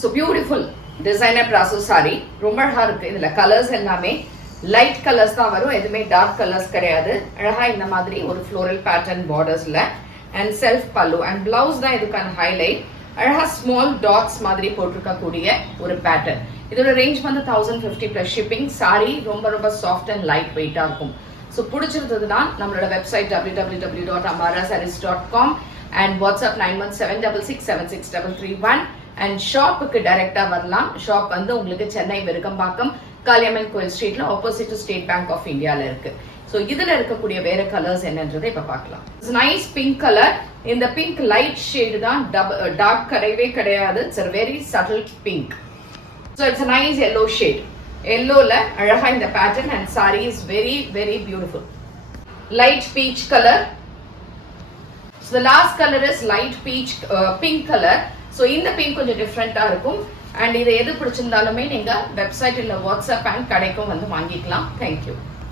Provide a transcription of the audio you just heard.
So beautiful designer brasso sorry ரொம்ப அழகா இருக்கு. இதுல கலர்ஸ் எல்லாமே லைட் கலர்ஸ் தான் வரும், எதுவுமே டார்க் கலர்ஸ் கிடையாது. அழகா இந்த மாதிரி ஒரு ஃப்ளோரல் பேட்டர்ன் பார்டர்ஸ்ல அண்ட் செல்ஃப் பல்லு அண்ட் பிளவுஸ் தான் இதுக்கான ஹைலைட். அழகா ஸ்மால் டாட்ஸ் மாதிரி போட்டிருக்க கூடிய ஒரு பேட்டர்ன். இதோட ரேஞ்ச் வந்து 1050 பிளஸ் ஷிப்பிங். சாரி ரொம்ப ரொம்ப சாஃப்ட் அண்ட் லைட் வெயிட்டா இருக்கும். ஸோ பிடிச்சிருந்ததுன்னா நம்மளோட website www.ambarasarees.com and WhatsApp 9176676331 and ஷாப்புக்கு டைரக்டா வரலாம். ஷாப் வந்து உங்களுக்கு சென்னை விருகம்பாக்கம் காளியம்மன் கோயில் ஸ்ட்ரீட்ல opposite to State Bank of இந்தியால இருக்கு. ஸோ இதுல இருக்கக்கூடிய வேற கலர்ஸ் என்னன்றதை இப்ப பார்க்கலாம். Nice pink colour. இந்த பிங்க் லைட் ஷேடு தான், டார்க் கிடையவே கிடையாது. It's a very subtle pink. So it's a nice yellow shade. Yellowல அழகா இந்த pattern and saree is very very beautiful. Light peach color. So the last color is light peach pink color. So இந்த pink கொஞ்சம் டிஃப்ரெண்டா இருக்கும். And இதை எது பிடிச்சிருந்தாலுமே நீங்க website இல்ல வாட்ஸ்அப் அண்ட் கடைக்கும் வந்து வாங்கிக்கலாம். தேங்க்யூ.